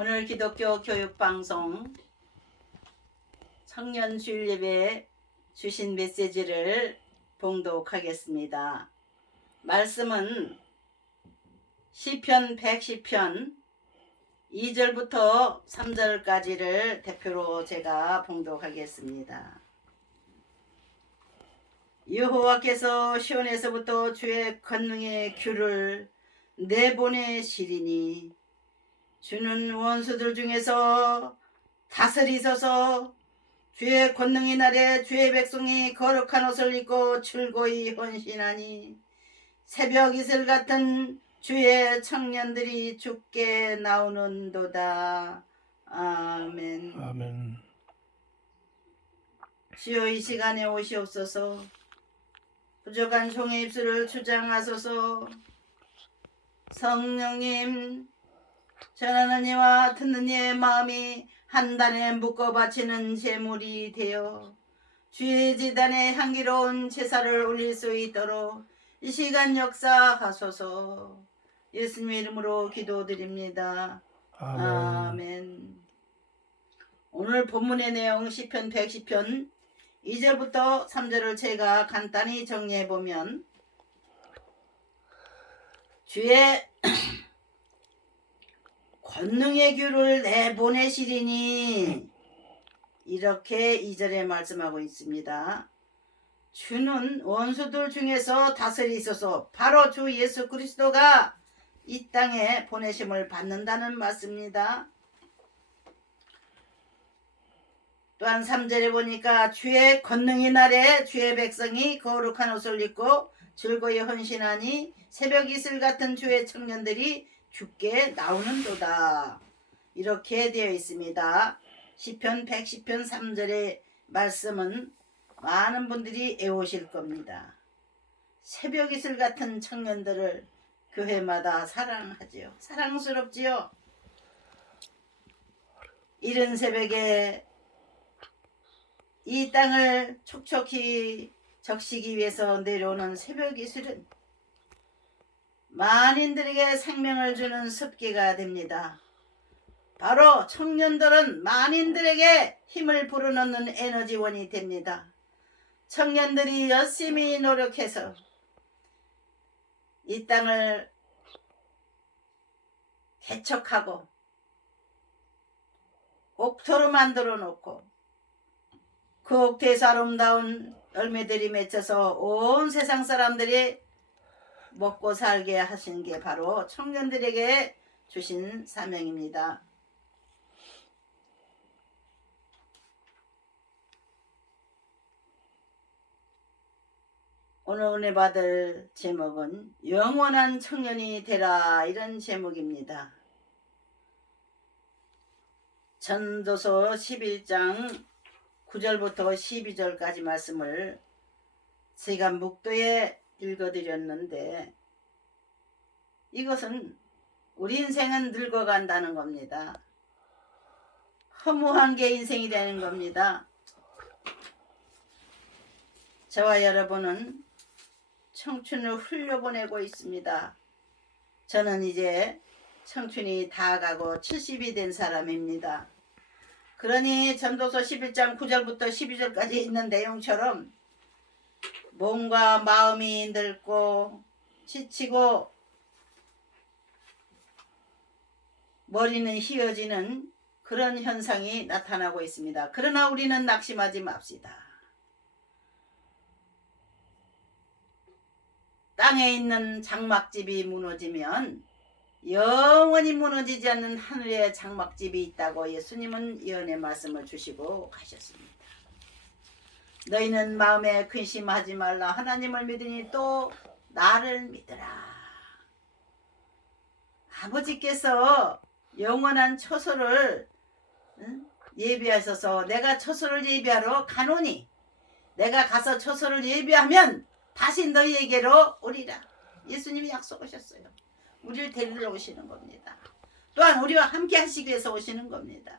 오늘 기독교 교육방송 청년주일 예배에 주신 메시지를 봉독하겠습니다. 말씀은 시편 110편 2절부터 3절까지를 대표로 제가 봉독하겠습니다. 여호와께서 시온에서부터 주의 권능의 귤을 내보내시리니 주는 원수들 중에서 다스리소서. 주의 권능의 날에 주의 백성이 거룩한 옷을 입고 즐거이 헌신하니 새벽 이슬 같은 주의 청년들이 죽게 나오는도다. 아멘. 아멘. 주여 이 시간에 오시옵소서. 부족한 종의 입술을 주장하소서. 성령님, 전하는 이와 듣는 이의 마음이 한 단에 묶어 바치는 제물이 되어 주의 제단에 향기로운 제사를 올릴 수 있도록 이 시간 역사하소서. 예수님의 이름으로 기도드립니다. 아멘. 아멘. 오늘 본문의 내용 시편 110편 2절부터 3절을 제가 간단히 정리해보면, 주의 권능의 귤을 내보내시리니, 이렇게 2절에 말씀하고 있습니다. 주는 원수들 중에서 다스리소서. 바로 주 예수 그리스도가 이 땅에 보내심을 받는다는 말씀입니다. 또한 3절에 보니까 주의 권능의 날에 주의 백성이 거룩한 옷을 입고 즐거이 헌신하니 새벽 이슬 같은 주의 청년들이 죽게 나오는도다. 이렇게 되어 있습니다. 시편 110편 3절의 말씀은 많은 분들이 애우실 겁니다. 새벽 이슬 같은 청년들을 교회마다 사랑하지요. 사랑스럽지요. 이른 새벽에 이 땅을 촉촉히 적시기 위해서 내려오는 새벽 이슬은 만인들에게 생명을 주는 습기가 됩니다. 바로 청년들은 만인들에게 힘을 불어넣는 에너지원이 됩니다. 청년들이 열심히 노력해서 이 땅을 개척하고 옥토로 만들어 놓고 그 옥토에서 아름다운 열매들이 맺혀서 온 세상 사람들이 먹고 살게 하신 게 바로 청년들에게 주신 사명입니다. 오늘 은혜 받을 제목은 영원한 청년이 되라, 이런 제목입니다. 전도서 11장 9절부터 12절까지 말씀을 제가 묵도에 읽어드렸는데, 이것은 우리 인생은 늙어간다는 겁니다. 허무한 게 인생이 되는 겁니다. 저와 여러분은 청춘을 흘려보내고 있습니다. 저는 이제 청춘이 다 가고 70이 된 사람입니다. 그러니 전도서 11장 9절부터 12절까지 있는 내용처럼 몸과 마음이 늙고 지치고 머리는 휘어지는 그런 현상이 나타나고 있습니다. 그러나 우리는 낙심하지 맙시다. 땅에 있는 장막집이 무너지면 영원히 무너지지 않는 하늘의 장막집이 있다고 예수님은 예언의 말씀을 주시고 가셨습니다. 너희는 마음에 근심하지 말라. 하나님을 믿으니 또 나를 믿으라. 아버지께서 영원한 처소를 예비하셔서 내가 처소를 예비하러 가노니 내가 가서 처소를 예비하면 다시 너희에게로 오리라. 예수님이 약속하셨어요. 우리를 데리러 오시는 겁니다. 또한 우리와 함께 하시기 위해서 오시는 겁니다.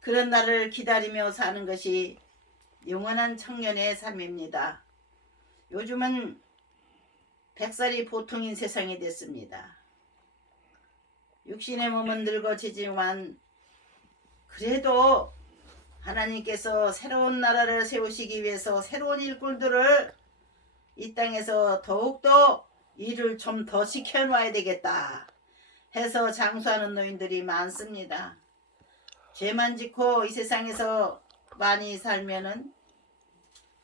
그런 날을 기다리며 사는 것이 영원한 청년의 삶입니다. 요즘은 100살이 보통인 세상이 됐습니다. 육신의 몸은 늙어지지만 그래도 하나님께서 새로운 나라를 세우시기 위해서 새로운 일꾼들을 이 땅에서 더욱더 일을 좀 더 시켜놔야 되겠다 해서 장수하는 노인들이 많습니다. 죄만 짓고 이 세상에서 많이 살면은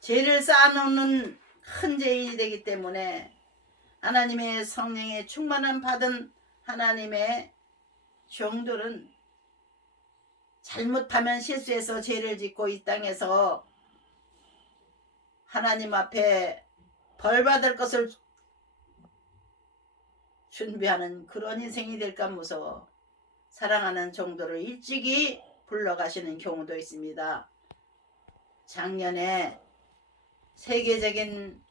죄를 쌓아놓는 큰 죄인이 되기 때문에 하나님의 성령의 충만함 받은 하나님의 종들은 잘못하면 실수해서 죄를 짓고 이 땅에서 하나님 앞에 벌 받을 것을 준비하는 그런 인생이 될까 무서워 사랑하는 종들을 일찍이 불러가시는 경우도 있습니다. 작년에 세계적인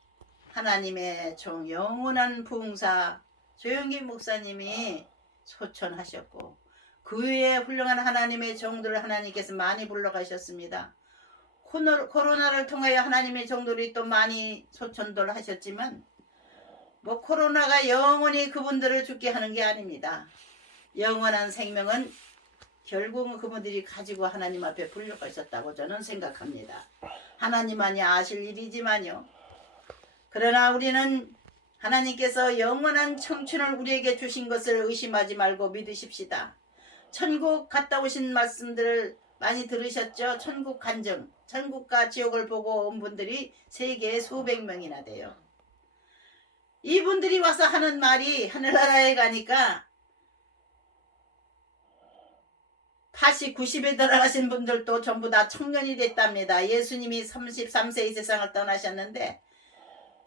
하나님의 종 영원한 부흥사 조영기 목사님이 소천하셨고 그 외에 훌륭한 하나님의 종들을 하나님께서 많이 불러가셨습니다. 코로나를 통하여 하나님의 종들이 또 많이 소천들 하셨지만 뭐 코로나가 영원히 그분들을 죽게 하는 게 아닙니다. 영원한 생명은 결국은 그분들이 가지고 하나님 앞에 불려가셨다고 저는 생각합니다. 하나님만이 아실 일이지만요. 그러나 우리는 하나님께서 영원한 청춘을 우리에게 주신 것을 의심하지 말고 믿으십시다. 천국 갔다 오신 말씀들을 많이 들으셨죠? 천국 간증, 천국과 지옥을 보고 온 분들이 세계에 수백 명이나 돼요. 이분들이 와서 하는 말이 하늘나라에 가니까 80, 90에 들어가신 분들도 전부 다 청년이 됐답니다. 예수님이 33세 이 세상을 떠나셨는데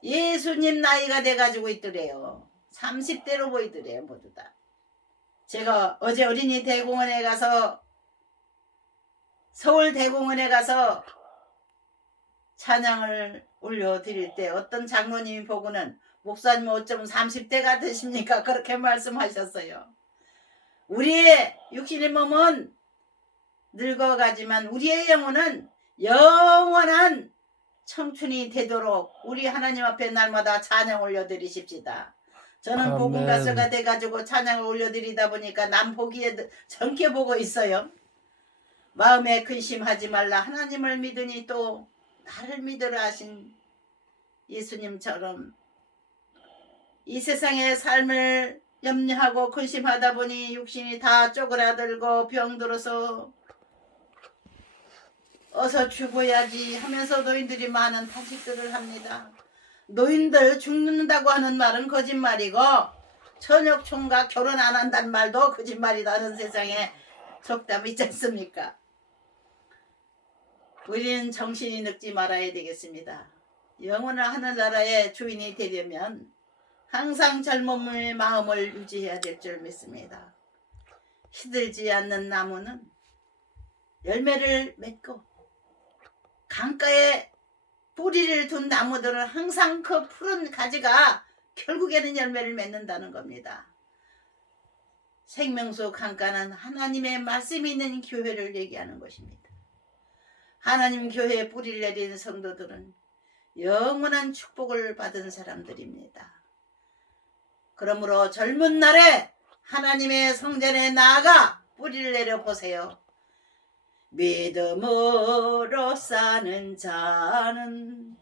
예수님 나이가 돼가지고 있더래요. 30대로 보이더래요. 모두 다. 제가 어제 어린이 대공원에 가서 서울 대공원에 가서 찬양을 올려드릴 때 어떤 장로님이 보고는 목사님 어쩜 30대 같으십니까? 그렇게 말씀하셨어요. 우리의 육신의 몸은 늙어가지만 우리의 영혼은 영원한 청춘이 되도록 우리 하나님 앞에 날마다 찬양 올려드리십시다. 저는 복음 가수가 돼가지고 찬양을 올려드리다 보니까 남 보기에 젊게 보고 있어요. 마음에 근심하지 말라. 하나님을 믿으니 또 나를 믿으라 하신 예수님처럼 이 세상의 삶을 염려하고 근심하다 보니 육신이 다 쪼그라들고 병들어서 어서 죽어야지 하면서 노인들이 많은 탄식들을 합니다. 노인들 죽는다고 하는 말은 거짓말이고 천역 총각 결혼 안 한다는 말도 거짓말이다는 세상에 속담이 있지 않습니까? 우리는 정신이 늙지 말아야 되겠습니다. 영원한 하늘나라의 주인이 되려면 항상 젊음의 마음을 유지해야 될 줄 믿습니다. 시들지 않는 나무는 열매를 맺고 강가에 뿌리를 둔 나무들은 항상 그 푸른 가지가 결국에는 열매를 맺는다는 겁니다. 생명수 강가는 하나님의 말씀이 있는 교회를 얘기하는 것입니다. 하나님 교회에 뿌리를 내리는 성도들은 영원한 축복을 받은 사람들입니다. 그러므로 젊은 날에 하나님의 성전에 나아가 뿌리를 내려보세요. 믿음으로 사는 자는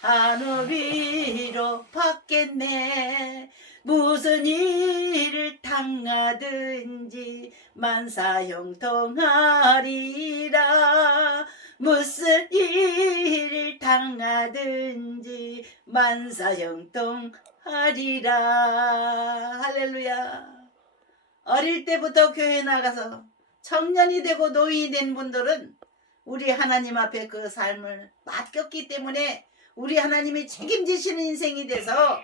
하늘 위로 받겠네. 무슨 일을 당하든지 만사형통하리라. 무슨 일을 당하든지 만사형통하리라. 할렐루야. 어릴 때부터 교회 나가서 청년이 되고 노인이 된 분들은 우리 하나님 앞에 그 삶을 맡겼기 때문에 우리 하나님이 책임지시는 인생이 돼서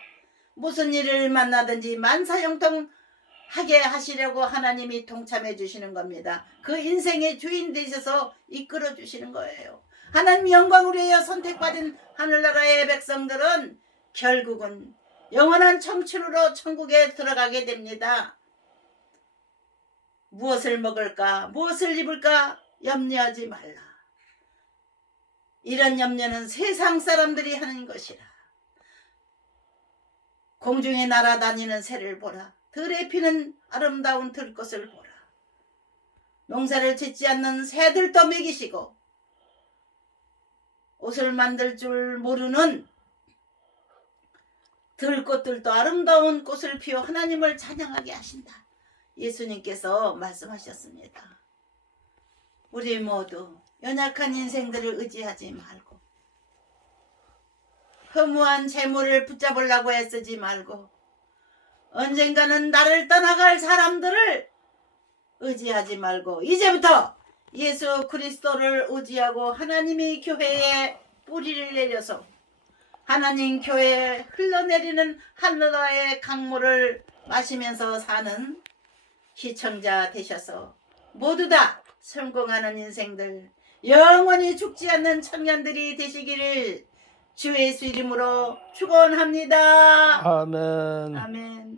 무슨 일을 만나든지 만사형통하게 하시려고 하나님이 동참해 주시는 겁니다. 그 인생의 주인 되셔서 이끌어 주시는 거예요. 하나님 영광을 위하여 선택받은 하늘나라의 백성들은 결국은 영원한 청춘으로 천국에 들어가게 됩니다. 무엇을 먹을까, 무엇을 입을까 염려하지 말라. 이런 염려는 세상 사람들이 하는 것이라. 공중에 날아다니는 새를 보라. 들에 피는 아름다운 들것을 보라. 농사를 짓지 않는 새들도 먹이시고 옷을 만들 줄 모르는 들꽃들도 아름다운 꽃을 피워 하나님을 찬양하게 하신다. 예수님께서 말씀하셨습니다. 우리 모두 연약한 인생들을 의지하지 말고 허무한 재물을 붙잡으려고 애쓰지 말고 언젠가는 나를 떠나갈 사람들을 의지하지 말고 이제부터 예수 그리스도를 의지하고 하나님의 교회에 뿌리를 내려서 하나님 교회에 흘러내리는 하늘의 강물을 마시면서 사는 시청자 되셔서 모두 다 성공하는 인생들, 영원히 죽지 않는 청년들이 되시기를 주 예수 이름으로 축원합니다. 아멘. 아멘.